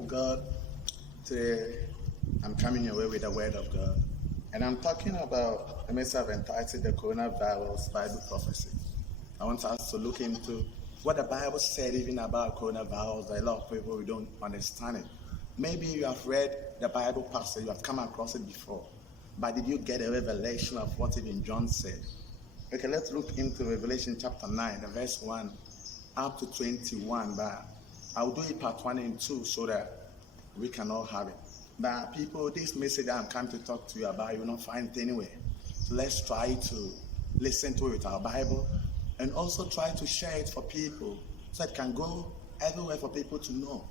of God, today I'm coming your way with the word of God. And I'm talking about the message I've entitled the coronavirus Bible prophecy. I want us to look into what the Bible said even about coronavirus. A lot of people we don't understand it. Maybe you have read the Bible passage, you have come across it before. But did you get a revelation of what even John said? Okay, let's look into Revelation chapter 9, verse 1 up to 21. But I'll do it part 1 and 2 so that we can all have it. But people, this message that I'm coming to talk to you about, you will not find it anywhere. So let's try to listen to it with our Bible and also try to share it for people so it can go everywhere for people to know.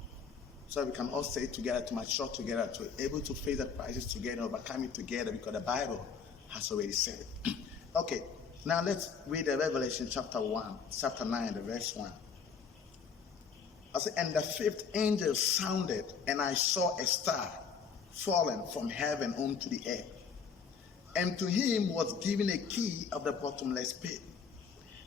So we can all stay together, to mature together, to be able to face the crisis together, overcome it together, because the Bible has already said it. Okay, now let's read the Revelation chapter 9, the verse 1. I say, and the fifth angel sounded, and I saw a star fallen from heaven onto the earth. And to him was given a key of the bottomless pit.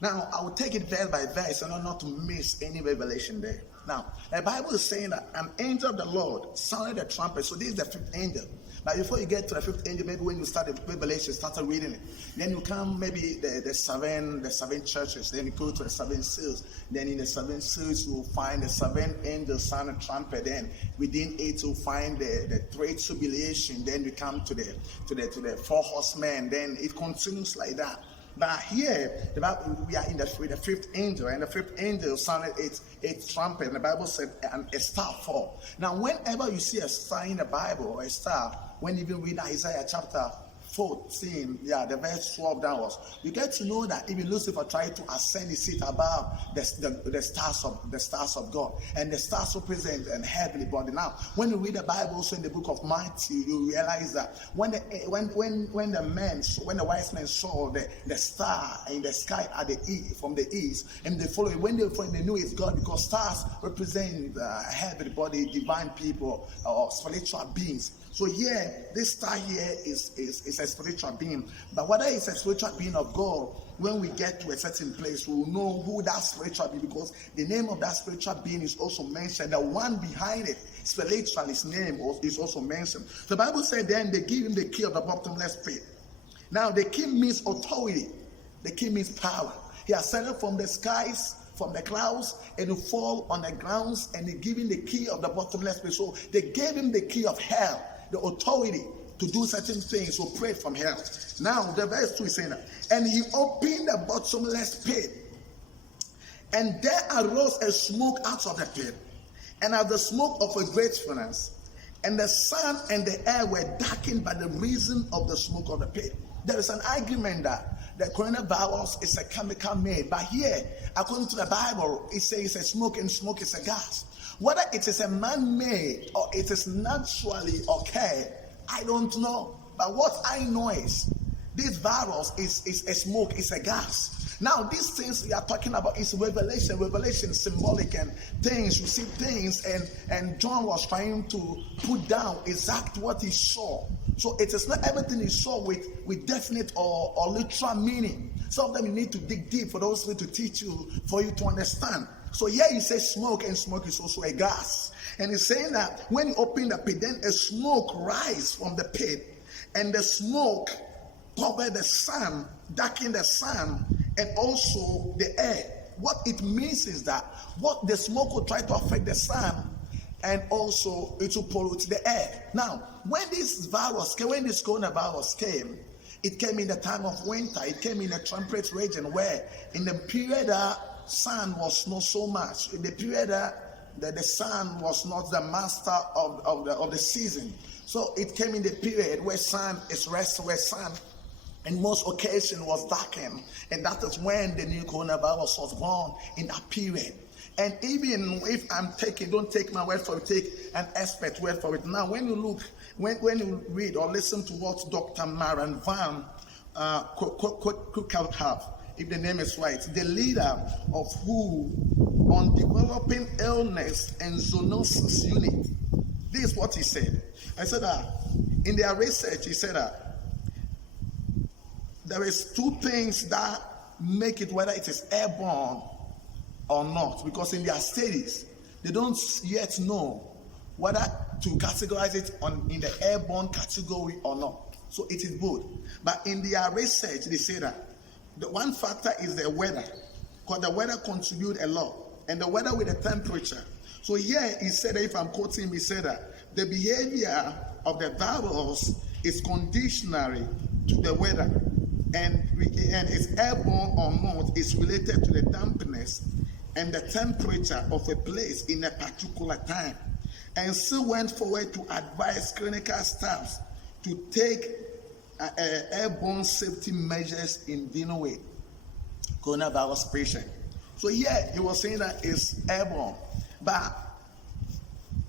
Now, I will take it verse by verse in order not to miss any revelation there. Now, the Bible is saying that an angel of the Lord sounded a trumpet. So this is the fifth angel. But before you get to the fifth angel, maybe when you start the Revelation, start reading it. Then you come maybe the seven churches. Then you go to the seven seals. Then in the seven seals, you will find the seven angels sound a trumpet. Then within it, you'll find the great tribulation. Then we come to the four horsemen. Then it continues like that. But here, we are in the fifth angel, and the fifth angel sounded its trumpet, and the Bible said, and a star fall. Now, whenever you see a star in the Bible, or a star, when you even read Isaiah chapter 14, the verse 12 downwards, you get to know that even Lucifer tried to ascend his seat above the stars of God, and the stars represent an heavenly body. Now, when you read the Bible, also in the book of Matthew, you realize that when the wise men saw the star in the sky at from the east, and they followed, when they knew it's God, because stars represent heavenly body, divine people, or spiritual beings. So here, this star here is a spiritual being. But whether it's a spiritual being of God, when we get to a certain place, we will know who that spiritual being, because the name of that spiritual being is also mentioned. The one behind it, spiritual, his name is also mentioned. The Bible said then they give him the key of the bottomless pit. Now the key means authority. The key means power. He ascended from the skies, from the clouds, and to fall on the grounds, and they give him the key of the bottomless pit. So they gave him the key of hell, the authority to do certain things, so pray from hell. Now the verse 2 is saying that, and he opened the bottomless pit, and there arose a smoke out of the pit, and as the smoke of a great furnace, and the sun and the air were darkened by the reason of the smoke of the pit. There is an argument that the coronavirus is a chemical made, but here, according to the Bible, it says a smoke, and smoke is a gas. Whether it is a man-made or it is naturally occurred, I don't know. But what I know is this virus is a smoke, it's a gas. Now, these things we are talking about is revelation, symbolic, and things. You see things, and John was trying to put down exactly what he saw. So it is not everything he saw with definite or literal meaning. Some of them you need to dig deep for those to teach you, for you to understand. So here he says smoke, and smoke is also a gas. And he's saying that when you open the pit, then a smoke rise from the pit, and the smoke covered the sun, darkened the sun, and also the air. What it means is that what the smoke will try to affect the sun, and also it will pollute the air. Now, when this coronavirus came, it came in the time of winter. It came in a temperate region where in the period sun was not so much. In the period that the sun was not the master of the season. So it came in the period where sun is rest, where sun in most occasions was darkened. And that is when the new coronavirus was born, in that period. And even if don't take my word for it, take an expert word for it. Now, when you you read or listen to what Dr. Maren van Koekelhoff, if the name is right, the leader of WHO on developing illness and zoonosis unit, this is what he said. I said that in their research, he said that there is two things that make it whether it is airborne or not, because in their studies they don't yet know whether to categorize it in the airborne category or not. So it is both. But in their research, they say that the one factor is the weather, because the weather contributes a lot, and the weather with the temperature. So here he said, if I'm quoting, he said that the behavior of the virus is conditionary to the weather, and it's airborne or not is related to the dampness and the temperature of a place in a particular time, and still went forward to advise clinical staffs to take airborne safety measures in dealing with coronavirus patient. So here he was saying that it's airborne, but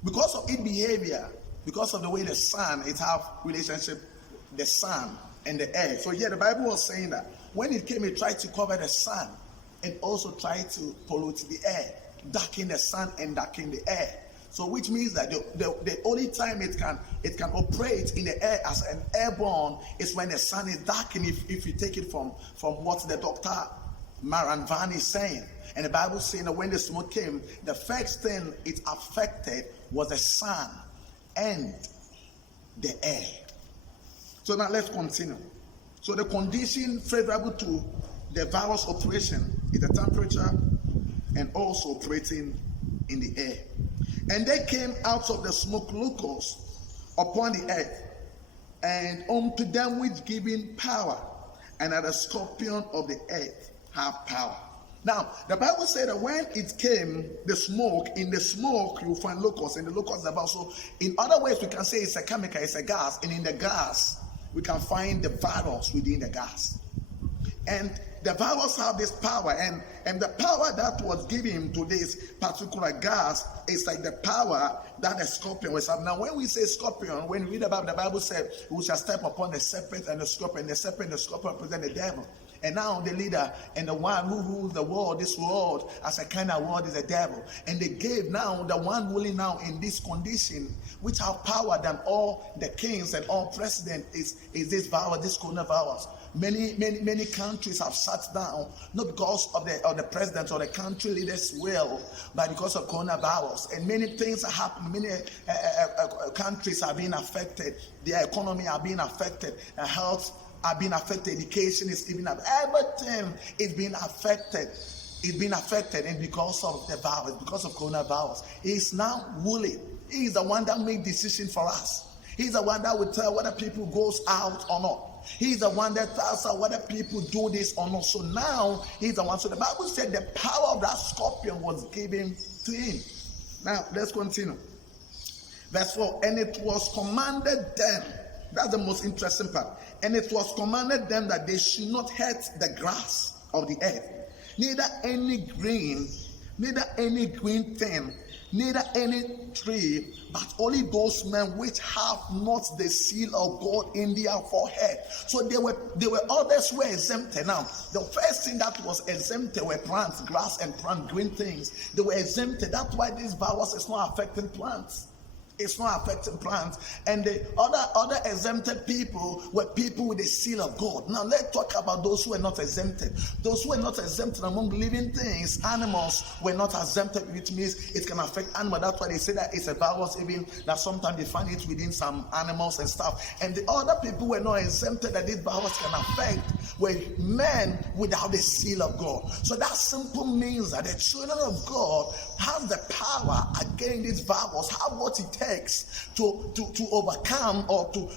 because of its behavior, because of the way the sun, it have relationship, the sun and the air. So here the Bible was saying that when it came, it tried to cover the sun and also tried to pollute the air, darken the sun and darken the air. So which means that the only time it can operate in the air as an airborne is when the sun is darkened, if you take it from what the Dr. Maran Van is saying. And the Bible is saying that when the smoke came, the first thing it affected was the sun and the air. So now let's continue. So the condition favorable to the virus operation is the temperature and also operating in the air. And they came out of the smoke locusts upon the earth, and unto them which giving power, and at the scorpion of the earth have power. Now, the Bible said that when it came, the smoke, in the smoke you find locusts, and the locusts about. So in other ways we can say it's a chemical, it's a gas, and in the gas we can find the virus within the gas. And the virus have this power, and the power that was given to this particular gas is like the power that the scorpion was having. Now, when we say scorpion, when we read about the Bible said, we shall step upon the serpent and the scorpion. The serpent and the scorpion represent the devil. And now the leader and the one who rules the world, this world, as a kind of world, is the devil. And they gave now the one ruling now in this condition, which have power than all the kings and all presidents, is this virus, this coronavirus. Many countries have shut down, not because of the president or the country leaders' will, but because of coronavirus. And many things are happening. Many countries are being affected. Their economy are being affected. Health are being affected. Education is even everything is being affected. It's been affected, and because of the virus, because of coronavirus, he's now ruling. He's the one that makes decisions for us. He's the one that will tell whether people goes out or not. He's the one that tells us whether people do this or not. So now he's the one. So the Bible said the power of that scorpion was given to him. Now let's continue. Verse 4. And it was commanded them. That's the most interesting part. And it was commanded them that they should not hurt the grass of the earth, neither any green thing, neither any tree, but only those men which have not the seal of God in their forehead. So they were others were exempted. Now, the first thing that was exempted were plants, grass and plant, green things. They were exempted. That's why this virus is not affecting plants. It's not affecting plants. And the other exempted people were people with the seal of God. Now let's talk about those who were not exempted. Those who were not exempted among living things, animals were not exempted, which means it can affect animals. That's why they say that it's a virus, even that sometimes they find it within some animals and stuff. And the other people were not exempted that this virus can affect were men without the seal of God. So that simple means that the children of God have the power against this virus, have what it takes to overcome or to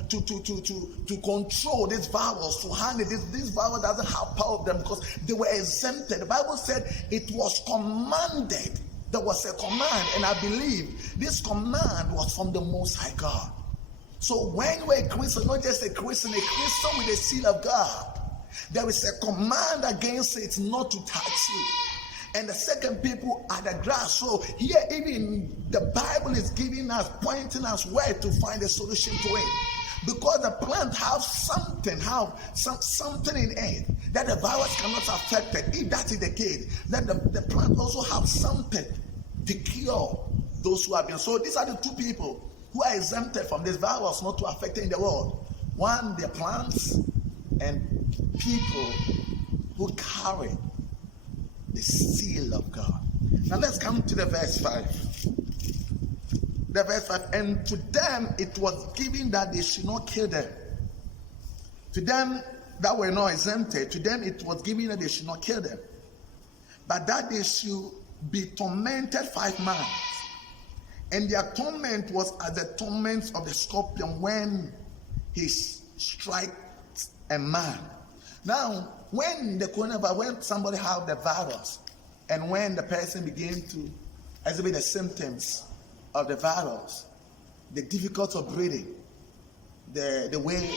control this virus, to handle this. This virus doesn't have power of them because they were exempted. The Bible said it was commanded. There was a command, and I believe this command was from the Most High God. So when you're a Christian, not just a Christian with the seal of God, there is a command against it not to touch you. And the second people are the grass. So here even the Bible is giving us, pointing us where to find a solution to it. Because the plant have something in it that the virus cannot affect it. If that is the case, then the plant also have something to cure those who have been. So these are the two people who are exempted from this virus not to affect it in the world. One, the plants, and people who carry the seal of God. Now let's come to the verse 5. the verse 5, and to them it was given that they should not kill them. To them that were not exempted, to them it was given that they should not kill them, but that they should be tormented 5 months. And their torment was as the torment of the scorpion when he strikes a man. Now, when somebody have the virus, and when the person begins to exhibit the symptoms of the virus, the difficulty of breathing, the way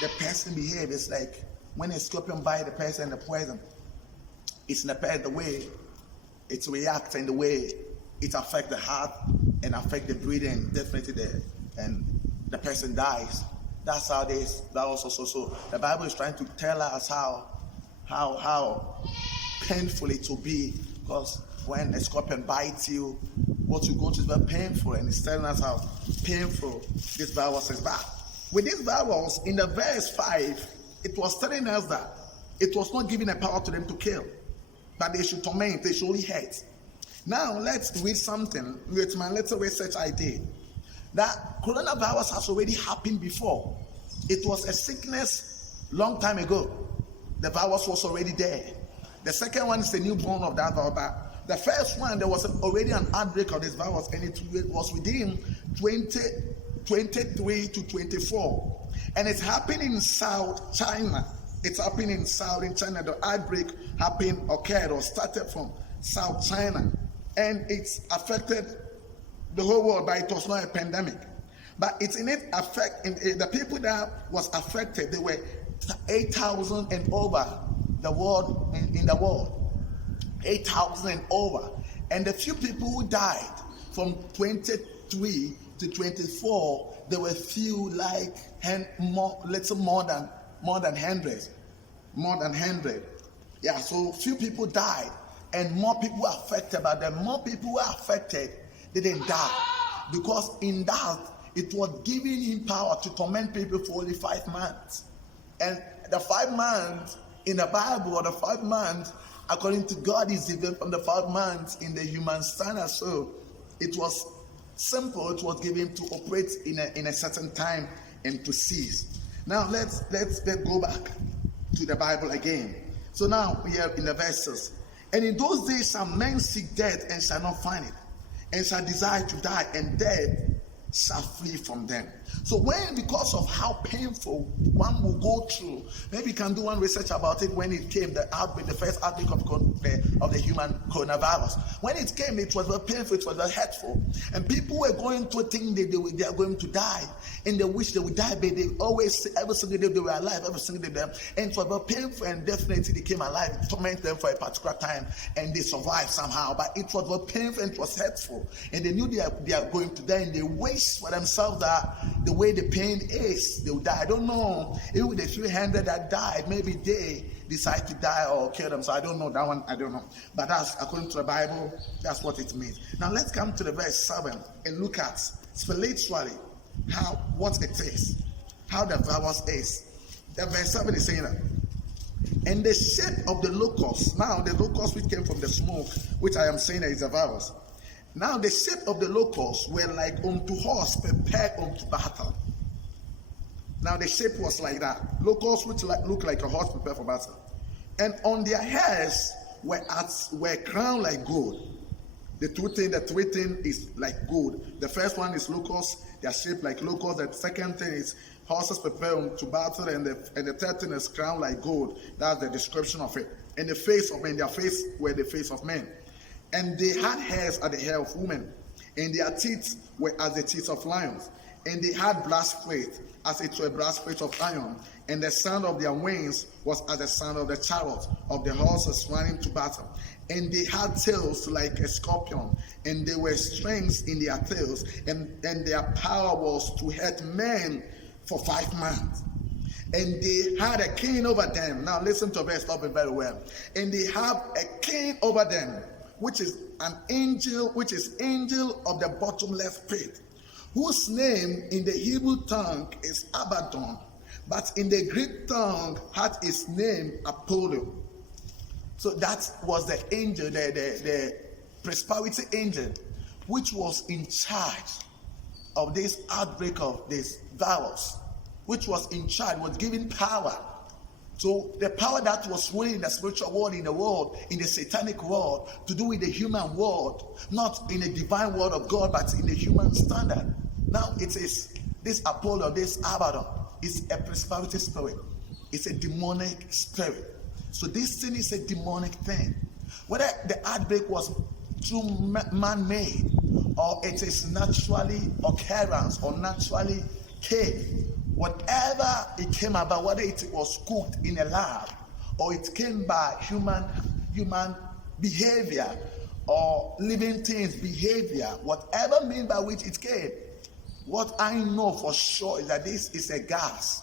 the person behaves, is like when a scorpion bites the person, the poison, it's in the way it reacts and the way it affects the heart and affect the breathing, definitely there, and the person dies. That's how this. That also so the Bible is trying to tell us how painful it will be, because when a scorpion bites you, what you go through is very painful, and it's telling us how painful this virus is. But with this virus, in the verse 5, it was telling us that it was not giving a power to them to kill, but they should torment, they should only hurt. Now let's read something with my little research I did. That coronavirus has already happened before. It was a sickness long time ago. The virus was already there. The second one is the newborn of that virus. But the first one, there was already an outbreak of this virus, and it was within 23 to 24. And it's happening in South China. It's happening in Southern China. The outbreak occurred or started from South China. And it's affected the whole world, but it was not a pandemic. But it's in it the people that was affected, they were 8,000 and over the world in the world. 8,000 and over. And the few people who died from 23 to 24, there were few like little more than 100. More than 100. Yeah, so few people died and more people were affected, but the more people were affected, they didn't die. Because in that, it was giving him power to torment people for only 5 months. And the 5 months in the Bible, or the 5 months according to God, is different from the 5 months in the human standard. So it was simple. It was given to operate in a certain time and to cease. Now let's go back to the Bible again. So now we are in the verses. And in those days shall men seek death and shall not find it, and shall desire to die, and death shall flee from them. So when, because of how painful one will go through, maybe you can do one research about it. When it came, the first outbreak of the human coronavirus, when it came, it was very painful, it was very hurtful, and people were going to think that they are going to die, and they wish they would die, but they always, every single day they were alive, every single day, and it was very painful, and definitely they came alive. It tormented them for a particular time, and they survived somehow, but it was very painful and it was hurtful, and they knew they are going to die, and they wish for themselves that the way the pain is, they will die. I don't know, even with the 300 that died, maybe they decide to die or kill them. So I don't know that one, I don't know. But that's, according to the Bible, that's what it means. Now let's come to the verse 7 and look at spiritually what it is, how the virus is. The verse 7 is saying that, and the shape of the locust, now the locust which came from the smoke, which I am saying is a virus. Now the shape of the locusts were like unto horse prepared unto battle. Now the shape was like that. Locusts which look like a horse prepared for battle. And on their heads were crowned like gold. The three things is like gold. The first one is locusts, they are shaped like locusts. The second thing is horses prepared to battle, and the third thing is crowned like gold. That's the description of it. And the face of men, their face were the face of men. And they had hairs as the hair of women, and their teeth were as the teeth of lions. And they had breastplate as it were breastplate of iron. And the sound of their wings was as the sound of the chariot of the horses running to battle. And they had tails like a scorpion, and there were strings in their tails, and their power was to hurt men for 5 months. And they had a king over them. Now listen to verse 11 very well. And they have a king over them, which is an angel, which is angel of the bottomless pit, whose name in the Hebrew tongue is Abaddon, but in the Greek tongue had his name Apollo. So that was the angel, the prosperity angel, which was in charge of this outbreak of this virus, which was in charge, was given power. So the power that was ruling in the spiritual world, in the world, in the satanic world, to do with the human world, not in the divine word of God, but in the human standard. Now it is this Apollo, this Abaddon, is a prosperity spirit. It's a demonic spirit. So this thing is a demonic thing. Whether the outbreak was through man-made, or it is naturally occurrence or naturally came, whatever it came about, whether it was cooked in a lab or it came by human behavior or living things behavior, whatever means by which it came, what I know for sure is that this is a gas,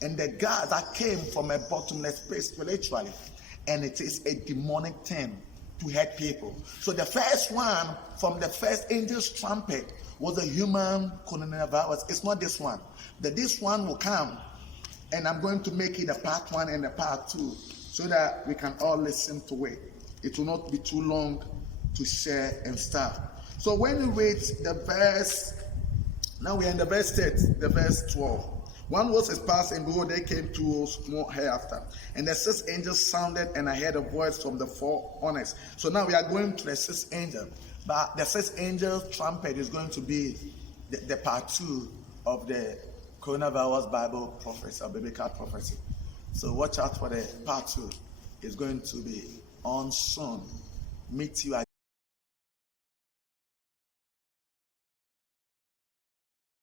and the gas that came from a bottomless pit spiritually, and it is a demonic thing to hurt people. So the first one from the first angel's trumpet was a human coronavirus. It's not this one. This one will come, and I'm going to make it a part 1 and a part 2 so that we can all listen to it. It will not be too long to share and start. So when you read the verse, now we are in the verse 10, the verse 12. One was his past, and behold, there came two more hereafter. And the sixth angel sounded, and I heard a voice from the four horns. So now we are going to the sixth angel. But the sixth angel trumpet is going to be the part 2 of the coronavirus Bible prophecy or biblical prophecy. So watch out for the part 2. It's going to be on soon. Meet you again.